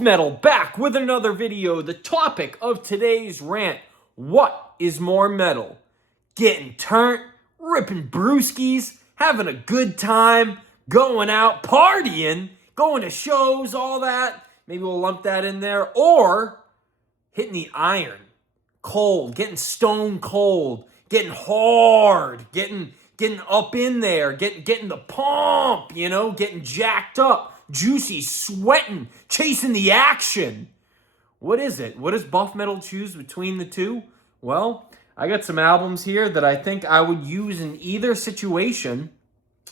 Buff Metal back with another video. The topic of today's rant: what is more metal? Getting turnt, ripping brewskis, having a good time, going out, partying, going to shows, all that. Maybe we'll lump that in there. Or hitting the iron, cold, getting stone cold, getting hard, getting up in there, getting the pump, getting jacked up, juicy, sweating, chasing the action. What is it? What does Buff Metal choose between the two? Well, I got some albums here that I think I would use in either situation,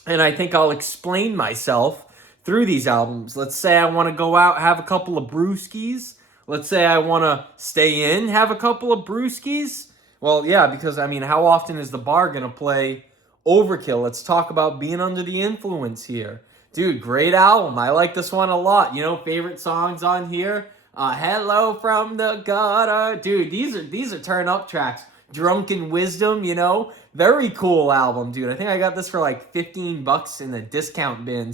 and I think I'll explain myself through these albums. Let's say I want to go out, have a couple of brewskis. Let's say I want to stay in, have a couple of brewskis. Well, yeah, because, how often is the bar going to play Overkill? Let's talk about being under the influence here. Dude, great album. I like this one a lot. Favorite songs on here? Hello from the Gutter. Dude, these are turn up tracks. Drunken Wisdom, very cool album, dude. I think I got this for like $15 in the discount bin.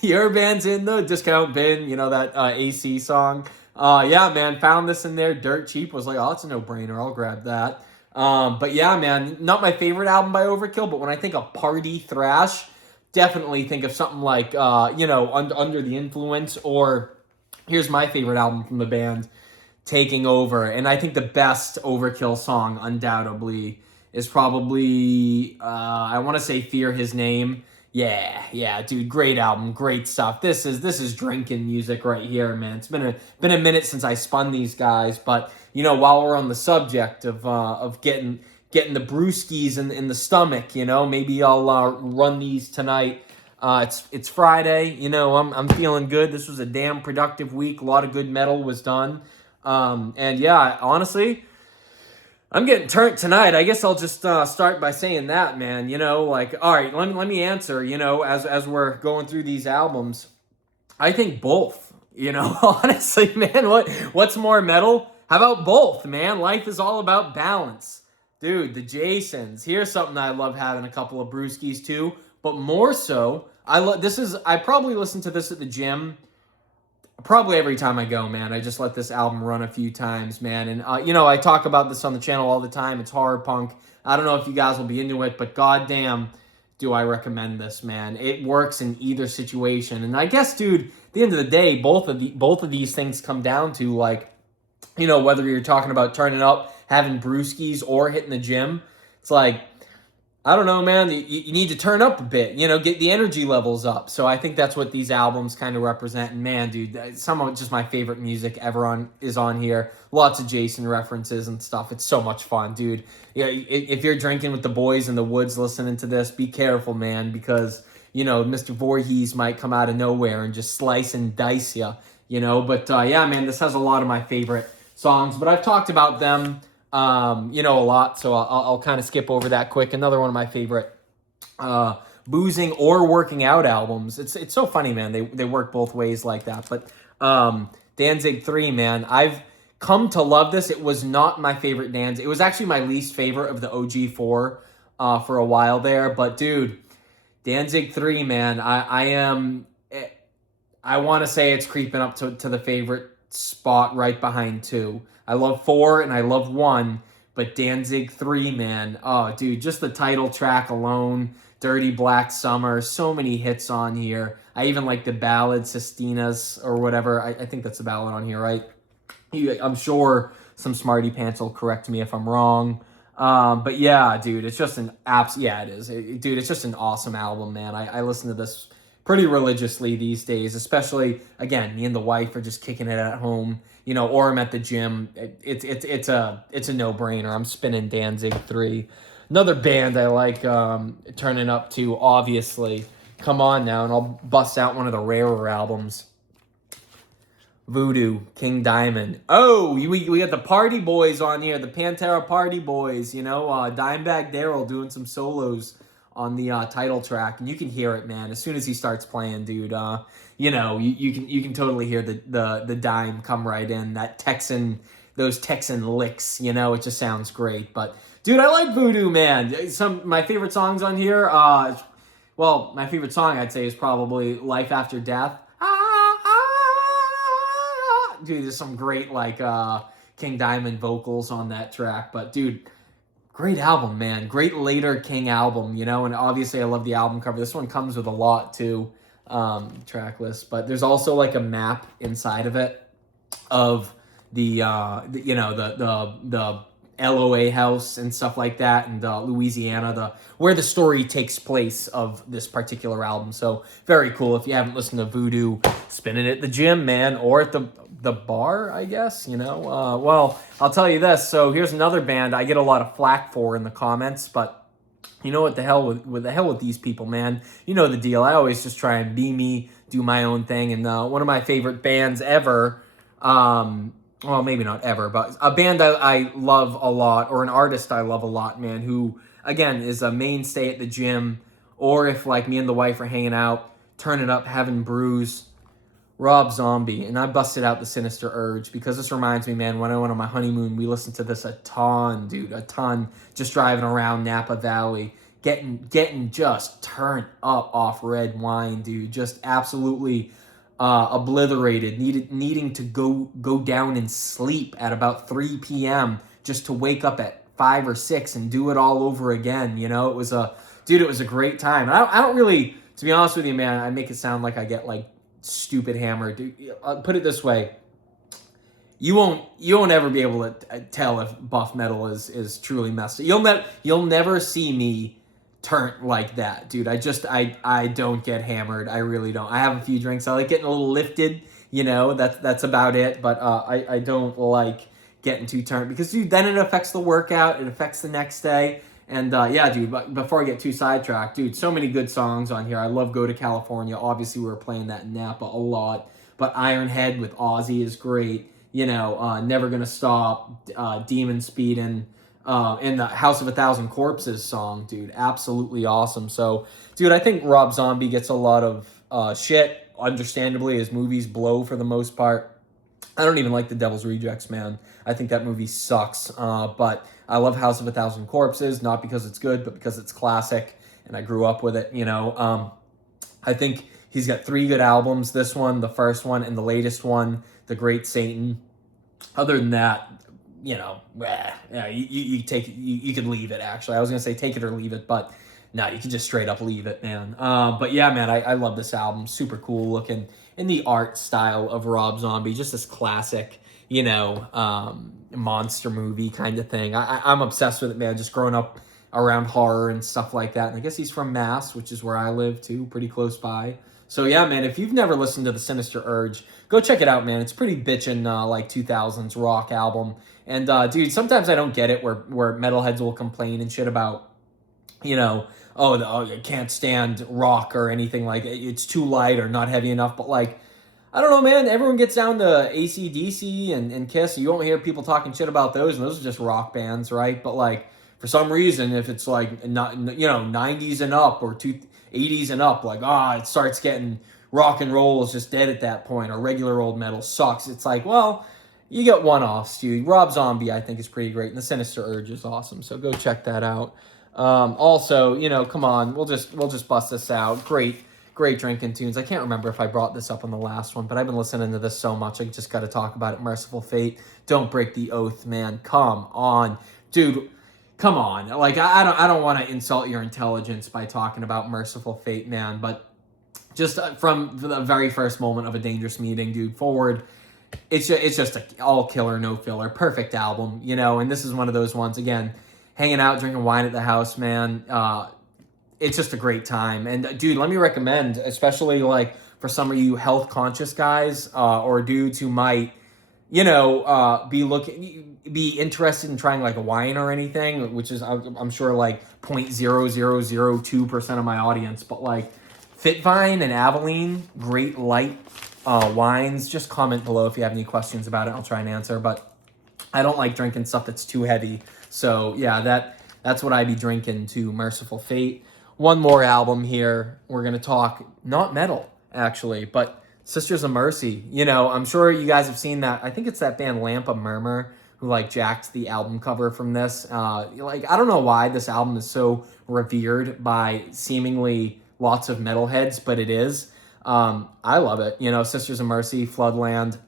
Your band's in the discount bin, that AC song. Yeah, man, found this in there dirt cheap. Was like, oh, it's a no-brainer. I'll grab that. But yeah, man, not my favorite album by Overkill, but when I think of party thrash, definitely think of something like, Under the Influence, or here's my favorite album from the band, Taking Over. And I think the best Overkill song, undoubtedly, is probably, I want to say Fear His Name. Yeah, dude, great album, great stuff. This is drinking music right here, man. It's been a minute since I spun these guys, but while we're on the subject of getting the brewskis in the stomach, maybe I'll run these tonight. It's Friday, I'm feeling good. This was a damn productive week. A lot of good metal was done, and yeah, honestly, I'm getting turnt tonight. I guess I'll just start by saying that, man. All right, let me answer. As we're going through these albums, I think both. Honestly, man, what's more metal? How about both, man? Life is all about balance, dude. The Jasons. Here's something I love having a couple of brewskis too, but more so, I probably listen to this at the gym. Probably every time I go, man. I just let this album run a few times, man. And, I talk about this on the channel all the time. It's horror punk. I don't know if you guys will be into it, but goddamn, do I recommend this, man. It works in either situation. And I guess, dude, at the end of the day, both of these things come down to, whether you're talking about turning up, having brewskis, or hitting the gym. It's like, I don't know, man. You need to turn up a bit, get the energy levels up. So I think that's what these albums kind of represent. And man, dude, some of just my favorite music ever is on here. Lots of Jason references and stuff. It's so much fun, dude. Yeah, if you're drinking with the boys in the woods listening to this, be careful, man, because Mr. Voorhees might come out of nowhere and just slice and dice you, But yeah, man, this has a lot of my favorite songs. But I've talked about them a lot, so I'll kind of skip over that quick. Another one of my favorite boozing or working out albums. It's so funny, man. They work both ways like that. But Danzig 3, man, I've come to love this. It was not my favorite Danzig. It was actually my least favorite of the OG4 for a while there. But dude, Danzig 3, man, I want to say it's creeping up to the favorite spot right behind 2. I love 4 and I love 1, but Danzig 3, man. Oh, dude, just the title track alone, Dirty Black Summer, so many hits on here. I even like the ballad, Sistina's or whatever. I think that's a ballad on here, right? I'm sure some smarty pants will correct me if I'm wrong. But yeah, dude, it's just it is. Dude, it's just an awesome album, man. I listen to this pretty religiously these days, especially, again, me and the wife are just kicking it at home, or I'm at the gym. It's a no-brainer. I'm spinning Danzig 3. Another band I like turning up to, obviously. Come on now, and I'll bust out one of the rarer albums. Voodoo, King Diamond. Oh, we got the Party Boys on here, the Pantera Party Boys, Dimebag Darrell doing some solos on the title track, and you can hear it, man. As soon as he starts playing, dude, you can totally hear the dime come right in. Those Texan licks, it just sounds great. But dude, I like Voodoo, man. My favorite songs on here, my favorite song I'd say is probably Life After Death. dude, there's some great like King Diamond vocals on that track. But dude, great album, man. Great later King album, you know. And obviously, I love the album cover. This one comes with a lot too, track list. But there's also like a map inside of it of the LOA house and stuff like that, and Louisiana, where the story takes place of this particular album. So very cool. If you haven't listened to Voodoo, spinning at the gym, man, or at the bar, I guess, you know. Well, I'll tell you this. So here's another band I get a lot of flack for in the comments, but you know what the hell with these people, man. You know the deal. I always just try and be me, do my own thing, and one of my favorite bands ever. Well, maybe not ever, but a band I love a lot, or an artist I love a lot, man, who, again, is a mainstay at the gym, or if, like, me and the wife are hanging out, turning up, having brews, Rob Zombie. And I busted out the Sinister Urge, because this reminds me, man, when I went on my honeymoon, we listened to this a ton, dude, a ton, just driving around Napa Valley, getting just turned up off red wine, dude, just absolutely obliterated, needing to go down and sleep at about 3 p.m. just to wake up at 5 or 6 and do it all over again. You know, it was a great time. And I don't really, to be honest with you, man, I make it sound like I get like stupid hammered. Dude, I'll put it this way. You won't ever be able to tell if buff metal is truly messed up. You'll never see me turn like that, dude. I don't get hammered. I really don't. I have a few drinks. I like getting a little lifted, you know. That's about it. But I don't like getting too turned, because, dude, then it affects the workout. It affects the next day. And yeah, dude. But before I get too sidetracked, dude, so many good songs on here. I love "Go to California." Obviously, we were playing that in Napa a lot. But "Ironhead" with Ozzy is great. You know, "Never Gonna Stop," "Demon Speedin'." In the House of a Thousand Corpses song, dude, absolutely awesome. So, dude, I think Rob Zombie gets a lot of shit, understandably, as movies blow for the most part. I don't even like The Devil's Rejects, man. I think that movie sucks. But I love House of a Thousand Corpses, not because it's good, but because it's classic, and I grew up with it, you know. I think he's got 3 good albums, this one, the first one, and the latest one, The Great Satan. Other than that, you know, yeah, you take it, you could leave it, actually. I was going to say take it or leave it, but no, you can just straight up leave it, man. But yeah, man, I love this album. Super cool looking, in the art style of Rob Zombie, just this classic, you know, monster movie kind of thing. I'm obsessed with it, man, just growing up around horror and stuff like that. And I guess he's from Mass, which is where I live too, pretty close by. So yeah, man, if you've never listened to the Sinister Urge, go check it out, man. It's pretty bitchin' like 2000s rock album. And dude, sometimes I don't get it where metalheads will complain and shit about, you know, I can't stand rock or anything, like it's too light or not heavy enough. But like, I don't know, man. Everyone gets down to AC/DC and Kiss. You won't hear people talking shit about those, and those are just rock bands, right? But like, for some reason, if it's like not, you know, 90s and up or 80s and up, like it starts getting, rock and roll is just dead at that point, or regular old metal sucks. It's like, well, you get one-offs, dude. Rob Zombie, I think, is pretty great, and the Sinister Urge is awesome. So go check that out. Also, you know, come on, we'll just bust this out. Great drinking tunes. I can't remember if I brought this up on the last one, but I've been listening to this so much, I just got to talk about it. Mercyful Fate, Don't Break the Oath, man. Come on, dude. Come on. Like, I don't want to insult your intelligence by talking about Mercyful Fate, man, but just from the very first moment of A Dangerous Meeting, dude, forward, it's just a all killer, no filler, perfect album, you know. And this is one of those ones, again, hanging out, drinking wine at the house, man. It's just a great time. And dude, let me recommend, especially like for some of you health conscious guys or dudes who might, you know, be interested in trying like a wine or anything, which is I'm sure like 0.0002% of my audience, but like Fitvine and Aveline, great light wines. Just comment below if you have any questions about it. I'll try and answer, but I don't like drinking stuff that's too heavy. So yeah, that's what I'd be drinking to Mercyful Fate. One more album here. We're going to talk, not metal, actually, but Sisters of Mercy. You know, I'm sure you guys have seen that. I think it's that band Lampa Murmur who, like, jacked the album cover from this. Like, I don't know why this album is so revered by seemingly lots of metalheads, but it is. I love it. You know, Sisters of Mercy, Floodland,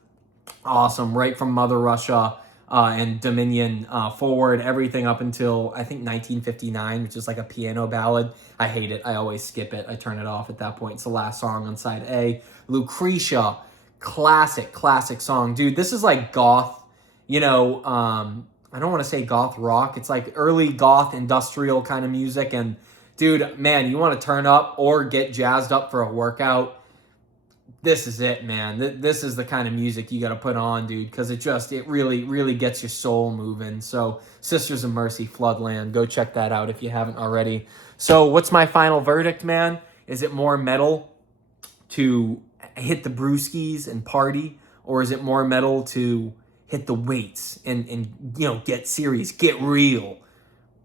awesome, right from Mother Russia and Dominion forward, everything up until I think 1959, which is like a piano ballad. I hate it. I always skip it. I turn it off at that point. It's the last song on side A. Lucretia, classic song. Dude, this is like goth, I don't want to say goth rock. It's like early goth industrial kind of music. And dude, man, you want to turn up or get jazzed up for a workout, this is it, man. This is the kind of music you got to put on, dude, because it really gets your soul moving. So, Sisters of Mercy, Floodland, go check that out if you haven't already. So, what's my final verdict, man? Is it more metal to hit the brewskis and party, or is it more metal to hit the weights and get serious, get real?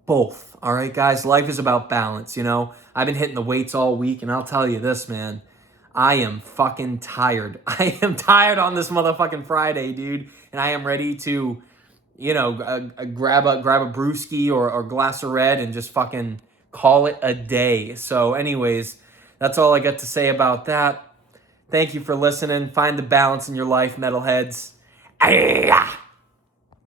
Both. All right, guys. Life is about balance. I've been hitting the weights all week, and I'll tell you this, man. I am fucking tired. I am tired on this motherfucking Friday, dude. And I am ready to, grab a brewski or a glass of red and just fucking call it a day. So anyways, that's all I got to say about that. Thank you for listening. Find the balance in your life, metalheads. Ah!